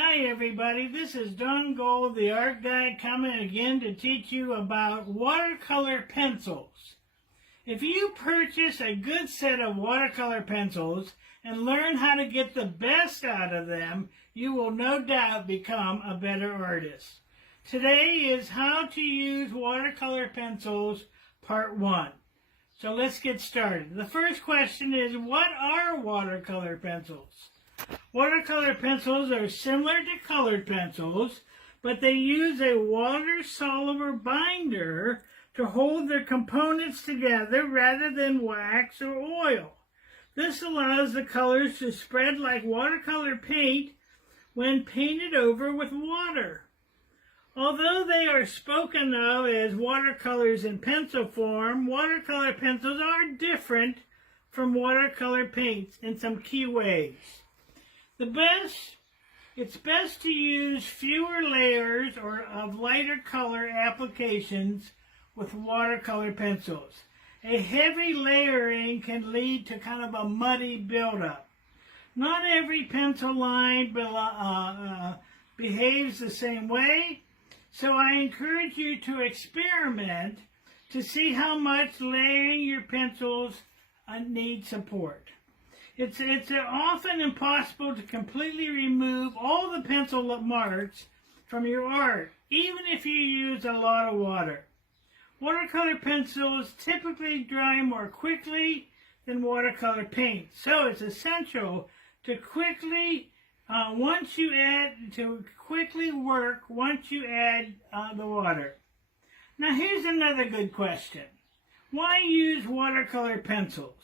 Hi everybody, this is Don Gold, the art guy, coming again to teach you about watercolor pencils. If you purchase a good set of watercolor pencils and learn how to get the best out of them, you will no doubt become a better artist. Today is how to use watercolor pencils, part 1. So let's get started. The first question is, what are watercolor pencils? Watercolor pencils are similar to colored pencils, but they use a water-soluble binder to hold their components together rather than wax or oil. This allows the colors to spread like watercolor paint when painted over with water. Although they are spoken of as watercolors in pencil form, watercolor pencils are different from watercolor paints in some key ways. It's best to use fewer layers or of lighter color applications with watercolor pencils. A heavy layering can lead to kind of a muddy buildup. Not every pencil line behaves the same way, so I encourage you to experiment to see how much layering your pencils need support. It's often impossible to completely remove all the pencil marks from your art, even if you use a lot of water. Watercolor pencils typically dry more quickly than watercolor paint, so it's essential to quickly work once you add the water. Now here's another good question. Why use watercolor pencils?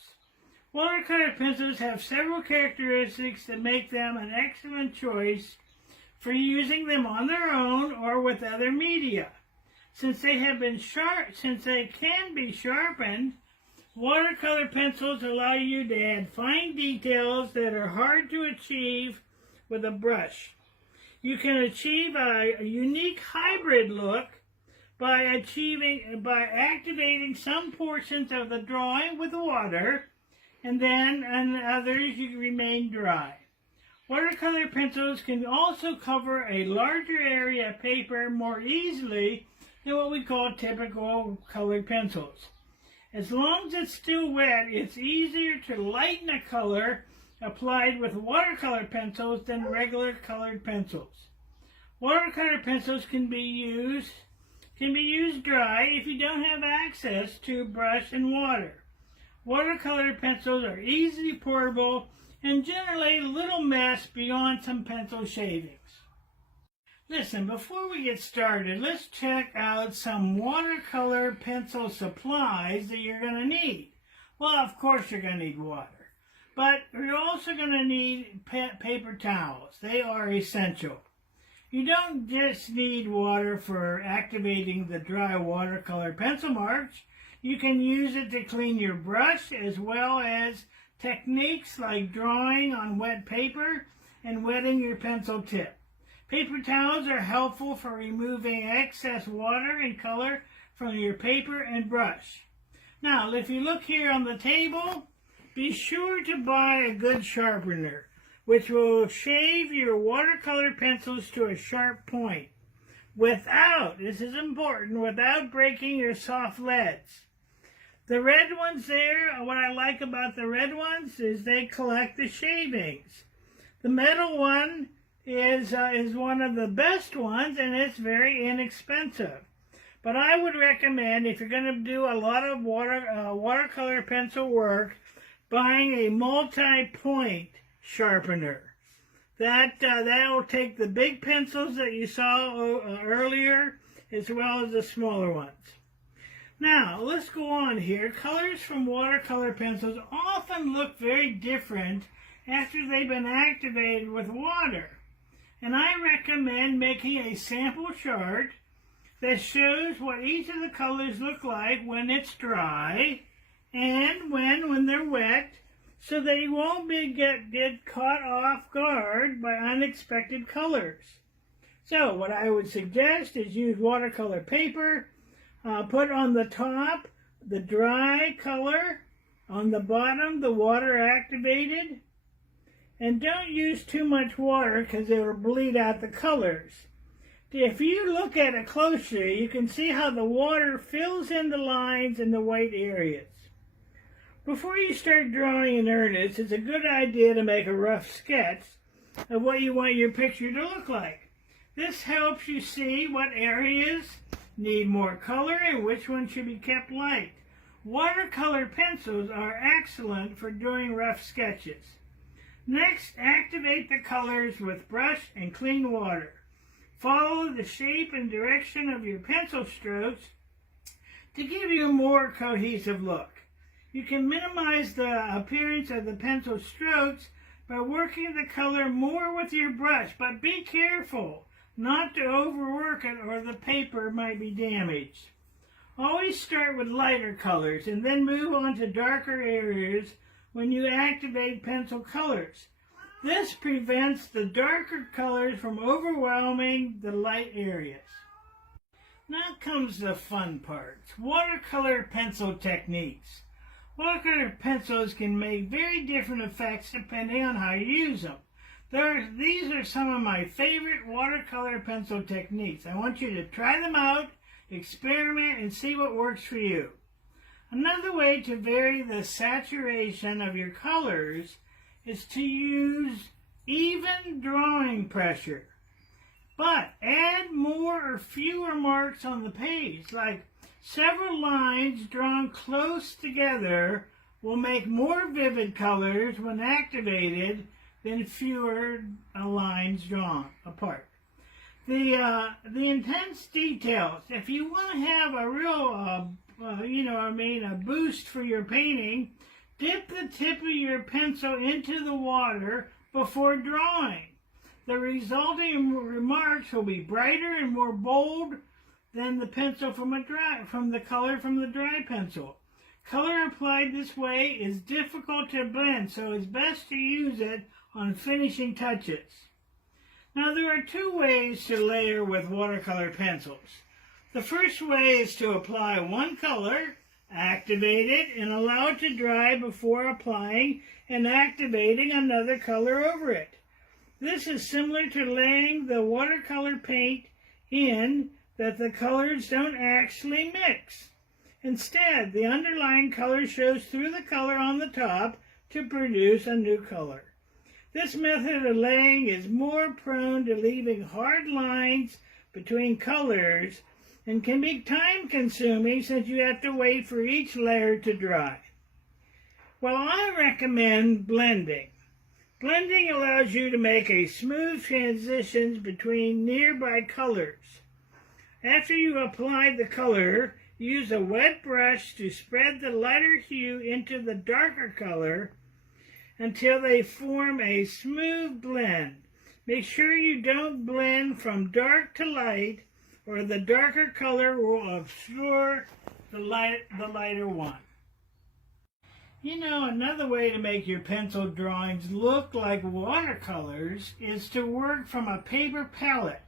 Watercolor pencils have several characteristics that make them an excellent choice for using them on their own or with other media. Since they can be sharpened, watercolor pencils allow you to add fine details that are hard to achieve with a brush. You can achieve a unique hybrid look by activating some portions of the drawing with water, and then on others you remain dry. Watercolor pencils can also cover a larger area of paper more easily than what we call typical colored pencils. As long as it's still wet, it's easier to lighten a color applied with watercolor pencils than regular colored pencils. Watercolor pencils can be used dry if you don't have access to brush and water. Watercolor pencils are easily pourable and generate a little mess beyond some pencil shavings. Listen, before we get started, let's check out some watercolor pencil supplies that you're going to need. Well, of course you're going to need water, but you're also going to need paper towels. They are essential. You don't just need water for activating the dry watercolor pencil marks. You can use it to clean your brush, as well as techniques like drawing on wet paper and wetting your pencil tip. Paper towels are helpful for removing excess water and color from your paper and brush. Now, if you look here on the table, be sure to buy a good sharpener, which will shave your watercolor pencils to a sharp point without breaking your soft leads. The red ones there, what I like about the red ones is they collect the shavings. The metal one is one of the best ones, and it's very inexpensive. But I would recommend, if you're going to do a lot of watercolor pencil work, buying a multi-point sharpener. That'll take the big pencils that you saw earlier, as well as the smaller ones. Now, let's go on here. Colors from watercolor pencils often look very different after they've been activated with water. And I recommend making a sample chart that shows what each of the colors look like when it's dry and when they're wet, so that you won't get caught off guard by unexpected colors. So what I would suggest is use watercolor paper. Put on the top the dry color, on the bottom the water activated, And don't use too much water because it will bleed out the colors. If you look at it closely, you can see how the water fills in the lines and the white areas. Before you start drawing in earnest, it's a good idea to make a rough sketch of what you want your picture to look like. This helps you see what areas need more color and which ones should be kept light. Watercolor pencils are excellent for doing rough sketches. Next, activate the colors with brush and clean water. Follow the shape and direction of your pencil strokes to give you a more cohesive look. You can minimize the appearance of the pencil strokes by working the color more with your brush, but be careful not to overwork it or the paper might be damaged. Always start with lighter colors and then move on to darker areas when you activate pencil colors. This prevents the darker colors from overwhelming the light areas. Now comes the fun parts, watercolor pencil techniques. Watercolor pencils can make very different effects depending on how you use them. These are some of my favorite watercolor pencil techniques. I want you to try them out, experiment, and see what works for you. Another way to vary the saturation of your colors is to use even drawing pressure. But add more or fewer marks on the page, like several lines drawn close together will make more vivid colors when activated than fewer lines drawn apart. The intense details, if you want to have a real a boost for your painting, dip the tip of your pencil into the water before drawing. The resulting remarks will be brighter and more bold than the pencil from the color from the dry pencil. Color applied this way is difficult to blend, so it's best to use it on finishing touches. Now there are two ways to layer with watercolor pencils. The first way is to apply one color, activate it, and allow it to dry before applying and activating another color over it. This is similar to laying the watercolor paint in that the colors don't actually mix. Instead, the underlying color shows through the color on the top to produce a new color. This method of laying is more prone to leaving hard lines between colors and can be time-consuming since you have to wait for each layer to dry. Well, I recommend blending. Blending allows you to make a smooth transitions between nearby colors. After you apply the color, use a wet brush to spread the lighter hue into the darker color until they form a smooth blend. Make sure you don't blend from dark to light, or the darker color will obscure the lighter one. You know, another way to make your pencil drawings look like watercolors is to work from a paper palette.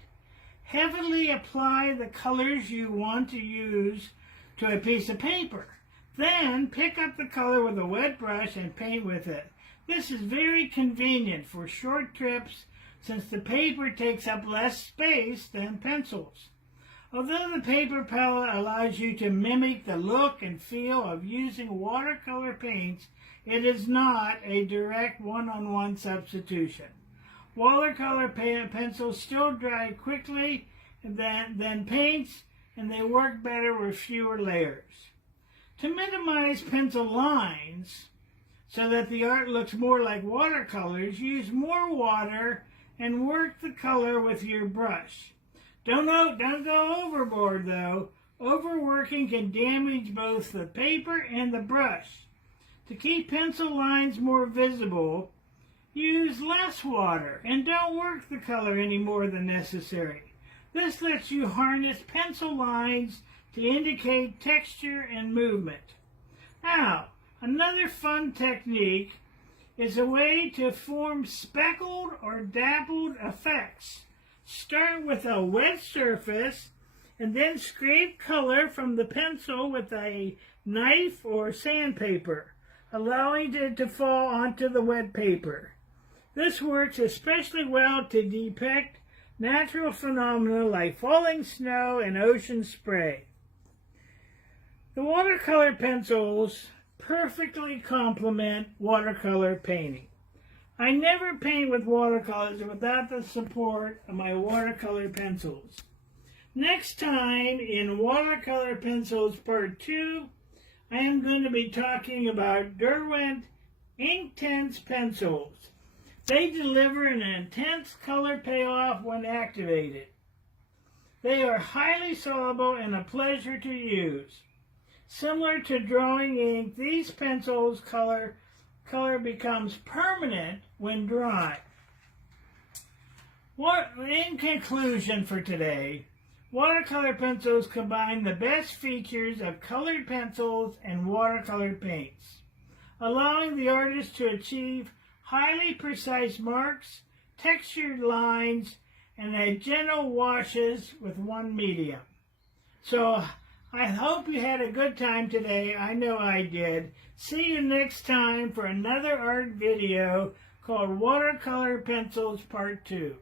Heavily apply the colors you want to use to a piece of paper. Then pick up the color with a wet brush and paint with it. This is very convenient for short trips since the paper takes up less space than pencils. Although the paper palette allows you to mimic the look and feel of using watercolor paints, it is not a direct one-on-one substitution. Watercolor pencils still dry quickly than paints, and they work better with fewer layers. To minimize pencil lines so that the art looks more like watercolors, use more water and work the color with your brush. Don't go overboard though. Overworking can damage both the paper and the brush. To keep pencil lines more visible, use less water and don't work the color any more than necessary. This lets you harness pencil lines to indicate texture and movement. Now, another fun technique is a way to form speckled or dappled effects. Start with a wet surface and then scrape color from the pencil with a knife or sandpaper, allowing it to fall onto the wet paper. This works especially well to depict natural phenomena like falling snow and ocean spray. The watercolor pencils perfectly complement watercolor painting. I never paint with watercolors without the support of my watercolor pencils. Next time in Watercolor Pencils Part 2, I am going to be talking about Derwent Inktense pencils. They deliver an intense color payoff when activated. They are highly soluble and a pleasure to use. Similar to drawing ink, these pencils color becomes permanent when dry. In conclusion for today, watercolor pencils combine the best features of colored pencils and watercolor paints, allowing the artist to achieve highly precise marks, textured lines, and gentle washes with one medium. So I hope you had a good time today. I know I did. See you next time for another art video called Watercolor Pencils Part 2.